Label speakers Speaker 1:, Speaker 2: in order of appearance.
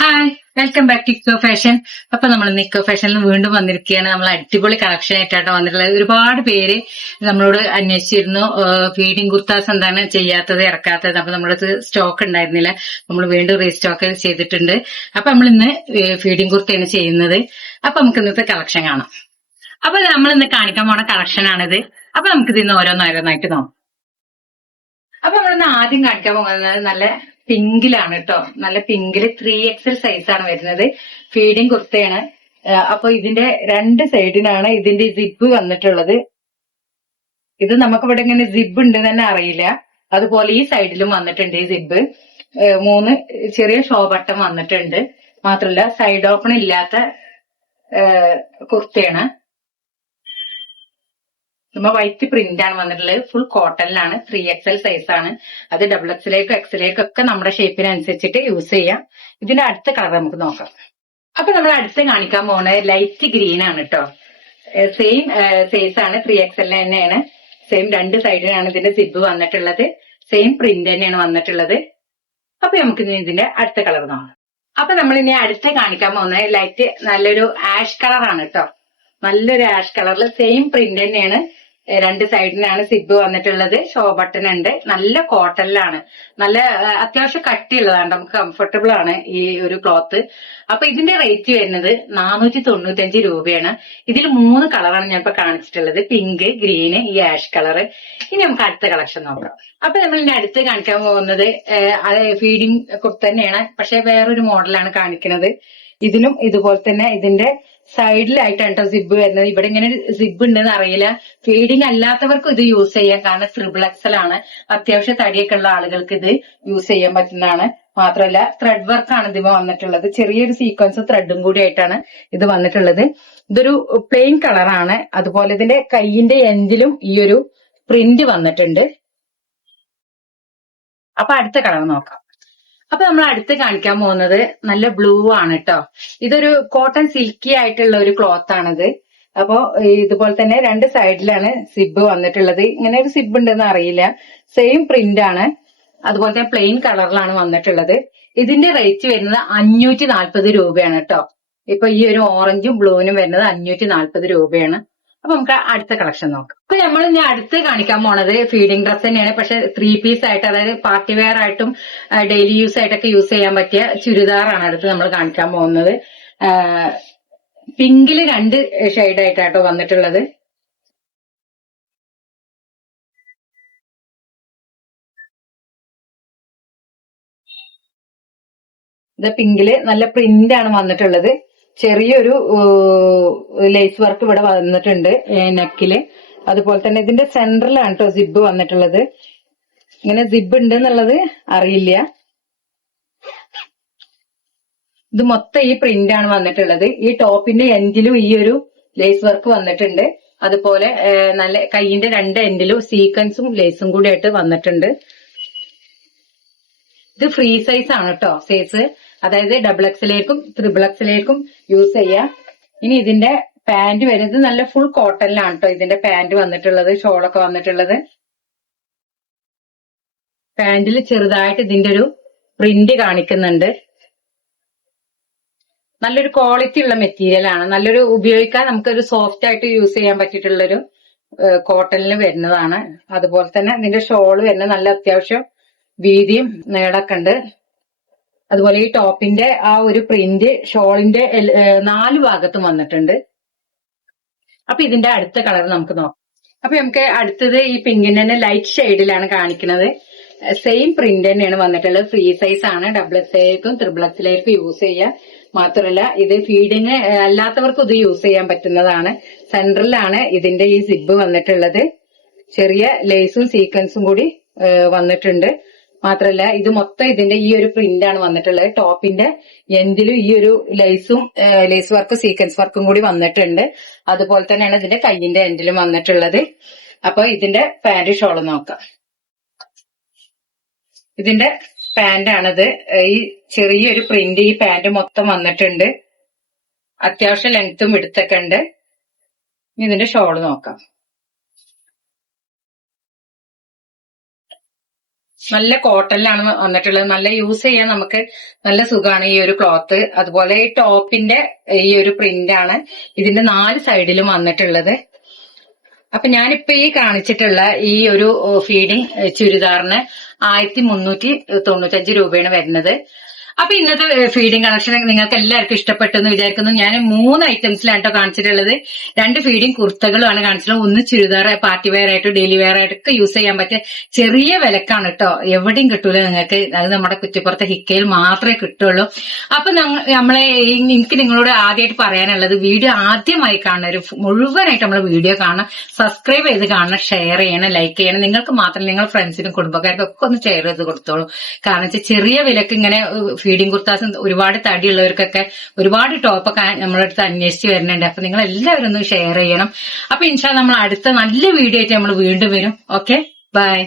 Speaker 1: Hi welcome back to eco fashion അപ്പൊ നമ്മൾ ഇന്ന് ഇക്കോ ഫാഷനിൽ വീണ്ടും വന്നിരിക്കുകയാണ്. നമ്മൾ അടിപൊളി കളക്ഷൻ ആയിട്ടാണ് വന്നിട്ടുള്ളത്. ഒരുപാട് പേര് നമ്മളോട് അന്വേഷിച്ചിരുന്നു. ഫീഡിംഗ് കുർത്താസ് എന്താണ് ചെയ്യാത്തത് ഇറക്കാത്തത്. അപ്പൊ നമ്മളത് സ്റ്റോക്ക് ഉണ്ടായിരുന്നില്ല. നമ്മൾ വീണ്ടും റീസ്റ്റോക്ക് ചെയ്തിട്ടുണ്ട്. അപ്പൊ നമ്മൾ ഇന്ന് ഫീഡിംഗ് കുർത്തയാണ് ചെയ്യുന്നത്. അപ്പൊ നമുക്ക് ഇന്നത്തെ കളക്ഷൻ കാണാം. അപ്പൊ നമ്മൾ ഇന്ന് കാണിക്കാൻ പോണ കളക്ഷൻ ആണിത്. അപ്പൊ നമുക്ക് ഇതിന്ന് ഓരോന്നോരോന്നായിട്ട് നോക്കാം. അപ്പൊ നമ്മളിന്ന് ആദ്യം കാണിക്കാൻ പോകുന്നത് നല്ല പിങ്കിലാണ് കേട്ടോ. നല്ല പിങ്കിൽ ത്രീ എക്സൽ സൈസ് ആണ് വരുന്നത്. ഫീഡിങ് കുർത്തയാണ്. അപ്പൊ ഇതിന്റെ രണ്ട് സൈഡിനാണ് ഇതിന്റെ സിബ് വന്നിട്ടുള്ളത്. ഇത് നമുക്ക് ഇവിടെ ഇങ്ങനെ സിബ് ഉണ്ട് തന്നെ അറിയില്ല. അതുപോലെ ഈ സൈഡിലും വന്നിട്ടുണ്ട് ഈ സിബ് മൂന്ന് ചെറിയ ഷോ ബട്ടൺ വന്നിട്ടുണ്ട്. മാത്രമല്ല സൈഡ് ഓപ്പൺ ഇല്ലാത്ത കുർത്തയാണ്. നമ്മ വൈറ്റ് പ്രിന്റ് ആണ് വന്നിട്ടുള്ളത്. ഫുൾ കോട്ടണിലാണ് ത്രീ എക്സൽ സൈസ് ആണ്. അത് ഡബിൾ എക്സിലേക്കും എക്സിലേക്കും ഒക്കെ നമ്മുടെ ഷേപ്പിനനുസരിച്ചിട്ട് യൂസ് ചെയ്യാം. ഇതിന്റെ അടുത്ത കളർ നമുക്ക് നോക്കാം. അപ്പൊ നമ്മൾ അടുത്ത് കാണിക്കാൻ പോകുന്നത് ലൈറ്റ് ഗ്രീൻ ആണ് കേട്ടോ സെയിം സൈസ് ആണ്. ത്രീ എക്സൽ തന്നെയാണ്. സെയിം രണ്ട് സൈഡിലാണ് ഇതിന്റെ സിബ് വന്നിട്ടുള്ളത്. സെയിം പ്രിന്റ് തന്നെയാണ് വന്നിട്ടുള്ളത്. അപ്പൊ നമുക്ക് ഇനി ഇതിന്റെ അടുത്ത കളർ നോക്കാം. അപ്പൊ നമ്മൾ ഇനി അടുത്ത് കാണിക്കാൻ പോകുന്നത് ലൈറ്റ് നല്ലൊരു ആഷ് കളറാണ് കേട്ടോ നല്ലൊരു ആഷ് കളറിൽ സെയിം പ്രിന്റ് തന്നെയാണ്. രണ്ട് സൈഡിനാണ് സിബ് വന്നിട്ടുള്ളത്. ഷോ ബട്ടൺ ഉണ്ട്. നല്ല കോട്ടണിലാണ്. നല്ല അത്യാവശ്യം കട്ടിയുള്ളതാണ്. നമുക്ക് കംഫർട്ടബിൾ ആണ് ഈ ഒരു ക്ലോത്ത് അപ്പൊ ഇതിന്റെ റേറ്റ് വരുന്നത് നാനൂറ്റി തൊണ്ണൂറ്റഞ്ച് രൂപയാണ്. ഇതിൽ മൂന്ന് കളറാണ് ഞാൻ ഇപ്പൊ കാണിച്ചിട്ടുള്ളത്. പിങ്ക് ഗ്രീന് ഈ ആഷ് കളർ ഇനി നമുക്ക് അടുത്ത കളക്ഷൻ നോക്കാം. അപ്പൊ നമ്മൾ ഇനി അടുത്ത് കാണിക്കാൻ പോകുന്നത് ഫീഡിങ് കുർത്ത തന്നെയാണ്. പക്ഷെ വേറൊരു മോഡലാണ് കാണിക്കുന്നത്. ഇതിലും ഇതുപോലെ തന്നെ ഇതിന്റെ സൈഡിലായിട്ടാണ് കേട്ടോ സിബ് വരുന്നത്. ഇവിടെ ഇങ്ങനെ സിബ് ഉണ്ടെന്ന് അറിയില്ല. ഫീഡിങ് അല്ലാത്തവർക്കും ഇത് യൂസ് ചെയ്യാം. കാരണം ആണ്. അത്യാവശ്യം തടിയൊക്കെ ഉള്ള ആളുകൾക്ക് ഇത് യൂസ് ചെയ്യാൻ പറ്റുന്നതാണ്. മാത്രമല്ല ത്രെഡ് വർക്ക് ആണ് ഇതിമ വന്നിട്ടുള്ളത്. ചെറിയൊരു സീക്വൻസ് ത്രെഡും കൂടി ആയിട്ടാണ് ഇത് വന്നിട്ടുള്ളത്. ഇതൊരു പ്ലെയിൻ കളറാണ് അതുപോലെ ഇതിന്റെ കൈയിന്റെ എൻഡിലും ഈ ഒരു പ്രിന്റ് വന്നിട്ടുണ്ട്. അപ്പൊ അടുത്ത കളർ നോക്കാം. അപ്പൊ നമ്മൾ അടുത്ത് കാണിക്കാൻ പോകുന്നത് നല്ല ബ്ലൂ ആണ് കേട്ടോ ഇതൊരു കോട്ടൺ സിൽക്കി ആയിട്ടുള്ള ഒരു ക്ലോത്ത് ആണിത്. അപ്പോ ഇതുപോലെ തന്നെ രണ്ട് സൈഡിലാണ് സിബ് വന്നിട്ടുള്ളത്. ഇങ്ങനെ ഒരു സിബ് ഉണ്ടെന്ന് അറിയില്ല. സെയിം പ്രിന്റ് ആണ്. അതുപോലെ തന്നെ പ്ലെയിൻ കളറിലാണ് വന്നിട്ടുള്ളത്. ഇതിന്റെ റേറ്റ് വരുന്നത് അഞ്ഞൂറ്റി നാൽപ്പത് രൂപയാണ് കേട്ടോ ഇപ്പൊ ഈ ഒരു ഓറഞ്ചും ബ്ലൂവിനും വരുന്നത് അഞ്ഞൂറ്റി നാൽപ്പത് രൂപയാണ്. അപ്പൊ നമുക്ക് അടുത്ത കളക്ഷൻ നോക്കാം. അപ്പൊ നമ്മൾ ഇനി അടുത്ത് കാണിക്കാൻ പോണത് ഫീഡിംഗ് ഡ്രസ് തന്നെയാണ്. പക്ഷെ ത്രീ പീസ് ആയിട്ട് അതായത് പാർട്ടി വെയർ ആയിട്ടും ഡെയിലി യൂസ് ആയിട്ടൊക്കെ യൂസ് ചെയ്യാൻ പറ്റിയ ചുരിദാറാണ് അടുത്ത് നമ്മൾ കാണിക്കാൻ പോകുന്നത്. പിങ്കിൽ രണ്ട് ഷെയ്ഡ് ആയിട്ടാട്ടോ വന്നിട്ടുള്ളത്. ഇത് പിങ്കിൽ നല്ല പ്രിന്റ് ആണ് വന്നിട്ടുള്ളത്. ചെറിയൊരു ലേസ് വർക്ക് ഇവിടെ വന്നിട്ടുണ്ട് നെക്കിൽ അതുപോലെ തന്നെ ഇതിന്റെ സെന്ററിലാണ് കേട്ടോ സിബ് വന്നിട്ടുള്ളത്. ഇങ്ങനെ സിബ് ഉണ്ട് എന്നുള്ളത് അറിയില്ല. ഇത് മൊത്തം ഈ പ്രിന്റ് ആണ് വന്നിട്ടുള്ളത്. ഈ ടോപ്പിന്റെ എൻഡിലും ഈ ഒരു ലേസ് വർക്ക് വന്നിട്ടുണ്ട്. അതുപോലെ നല്ല കൈയിന്റെ രണ്ട് എൻഡിലും സീക്വൻസും ലേസും കൂടി ആയിട്ട് വന്നിട്ടുണ്ട്. ഇത് ഫ്രീ സൈസ് ആണ് കേട്ടോ സൈസ് അതായത് ഡബിൾ എക്സിലേക്കും ത്രിബിൾ എക്സിലേക്കും യൂസ് ചെയ്യാം. ഇനി ഇതിന്റെ പാന്റ് വരുന്നത് നല്ല ഫുൾ കോട്ടണിലാണ് കേട്ടോ ഇതിന്റെ പാന്റ് വന്നിട്ടുള്ളത് ഷോളൊക്കെ വന്നിട്ടുള്ളത്. പാന്റിൽ ചെറുതായിട്ട് ഇതിന്റെ ഒരു പ്രിന്റ് കാണിക്കുന്നുണ്ട്. നല്ലൊരു ക്വാളിറ്റി ഉള്ള മെറ്റീരിയൽ ആണ്. നല്ലൊരു ഉപയോഗിക്കാൻ നമുക്കൊരു സോഫ്റ്റ് ആയിട്ട് യൂസ് ചെയ്യാൻ പറ്റിയിട്ടുള്ളൊരു കോട്ടണിൽ വരുന്നതാണ്. അതുപോലെ തന്നെ ഇതിന്റെ ഷോൾ വരുന്നത് നല്ല അത്യാവശ്യം വീതിയും നേടൊക്കെ ഉണ്ട്. അതുപോലെ ഈ ടോപ്പിന്റെ ആ ഒരു പ്രിന്റ് ഷോളിന്റെ നാല് ഭാഗത്തും വന്നിട്ടുണ്ട്. അപ്പൊ ഇതിന്റെ അടുത്ത കളർ നമുക്ക് നോക്കാം. അപ്പൊ നമുക്ക് അടുത്തത് ഈ പിങ്കിന്റെ തന്നെ ലൈറ്റ് ഷെയ്ഡിലാണ് കാണിക്കുന്നത്. സെയിം പ്രിന്റ് തന്നെയാണ് വന്നിട്ടുള്ളത്. ഫ്രീ സൈസ് ആണ്. ഡബിൾ എക്സിലേക്കും ത്രിബിൾ എക്സിലേക്കും യൂസ് ചെയ്യാം. മാത്രമല്ല ഇത് ഫീഡിങ് അല്ലാത്തവർക്കും ഇത് യൂസ് ചെയ്യാൻ പറ്റുന്നതാണ്. സെൻട്രലാണ് ഇതിന്റെ ഈ സിബ് വന്നിട്ടുള്ളത്. ചെറിയ ലേസും സീക്വൻസും കൂടി വന്നിട്ടുണ്ട്. മാത്രമല്ല ഇത് മൊത്തം ഇതിന്റെ ഈ ഒരു പ്രിന്റ് ആണ് വന്നിട്ടുള്ളത്. ടോപ്പിന്റെ എൻഡിലും ഈ ഒരു ലേസും ലേസ് വർക്ക് സീക്വൻസ് വർക്കും കൂടി വന്നിട്ടുണ്ട്. അതുപോലെ തന്നെയാണ് ഇതിന്റെ കയ്യിന്റെ എൻഡിലും വന്നിട്ടുള്ളത്. അപ്പൊ ഇതിന്റെ പാന്റ് ഷോൾ നോക്കാം. ഇതിന്റെ പാന്റ് ആണത്. ഈ ചെറിയൊരു പ്രിന്റ് ഈ പാന്റ് മൊത്തം വന്നിട്ടുണ്ട്. അത്യാവശ്യം ലെങ്ത്തും എടുത്തൊക്കെ ഉണ്ട്. ഇതിന്റെ ഷോൾ നോക്കാം. നല്ല കോട്ടണിലാണ് വന്നിട്ടുള്ളത്. നല്ല യൂസ് ചെയ്യാൻ നമുക്ക് നല്ല സുഖമാണ് ഈ ഒരു ക്ലോത്ത് അതുപോലെ ഈ ടോപ്പിന്റെ ഈ ഒരു പ്രിന്റ് ആണ് ഇതിന്റെ നാല് സൈഡിലും വന്നിട്ടുള്ളത്. അപ്പൊ ഞാനിപ്പോ ഈ കാണിച്ചിട്ടുള്ള ഈ ഒരു ഫീഡിങ് ചുരിദാറിന് ആയിരത്തി മുന്നൂറ്റി തൊണ്ണൂറ്റഞ്ച് രൂപയാണ് വരുന്നത്. അപ്പൊ ഇന്നത്തെ ഫീഡിംഗ് കളക്ഷൻ നിങ്ങൾക്ക് എല്ലാവർക്കും ഇഷ്ടപ്പെട്ടു എന്ന് വിചാരിക്കുന്നു. ഞാൻ മൂന്ന് ഐറ്റംസിലാണ് കേട്ടോ കാണിച്ചിട്ടുള്ളത്. രണ്ട് ഫീഡിംഗ് കുർത്തകളുമാണ് കാണിച്ചിട്ടുള്ളത്. ഒന്ന് ചുരിദാർ പാർട്ടി വെയർ ആയിട്ട് ഡെയിലി വെയർ ആയിട്ടൊക്കെ യൂസ് ചെയ്യാൻ പറ്റിയ ചെറിയ വിലക്കാണ് കേട്ടോ എവിടെയും കിട്ടൂല നിങ്ങൾക്ക്. അത് നമ്മുടെ കുറ്റിപ്പുറത്തെ ഹിക്കയിൽ മാത്രമേ കിട്ടുള്ളൂ. അപ്പൊ നമ്മളെ എനിക്ക് നിങ്ങളോട് ആദ്യമായിട്ട് പറയാനുള്ളത് വീഡിയോ ആദ്യമായി കാണുന്ന ഒരു മുഴുവനായിട്ട് നമ്മൾ വീഡിയോ കാണണം സബ്സ്ക്രൈബ് ചെയ്ത് കാണണം ഷെയർ ചെയ്യണം ലൈക്ക് ചെയ്യണം. നിങ്ങൾക്ക് മാത്രം നിങ്ങൾ ഫ്രണ്ട്സിനും കുടുംബക്കാർക്കും ഒക്കെ ഒന്ന് ഷെയർ ചെയ്ത് കൊടുത്തോളൂ. കാരണം വെച്ചാൽ ചെറിയ വിലക്ക് ഇങ്ങനെ ഫീഡിംഗ് കുർത്താസ് ഒരുപാട് തടിയുള്ളവർക്കൊക്കെ ഒരുപാട് ടോപ്പൊക്കെ നമ്മളെ അടുത്ത് അന്വേഷിച്ച് വരുന്നുണ്ട്. അപ്പൊ നിങ്ങൾ എല്ലാവരും ഒന്ന് ഷെയർ ചെയ്യണം. അപ്പൊ ഇൻഷാ നമ്മൾ അടുത്ത നല്ല വീഡിയോ ആയിട്ട് നമ്മൾ വീണ്ടും വരും. Okay bye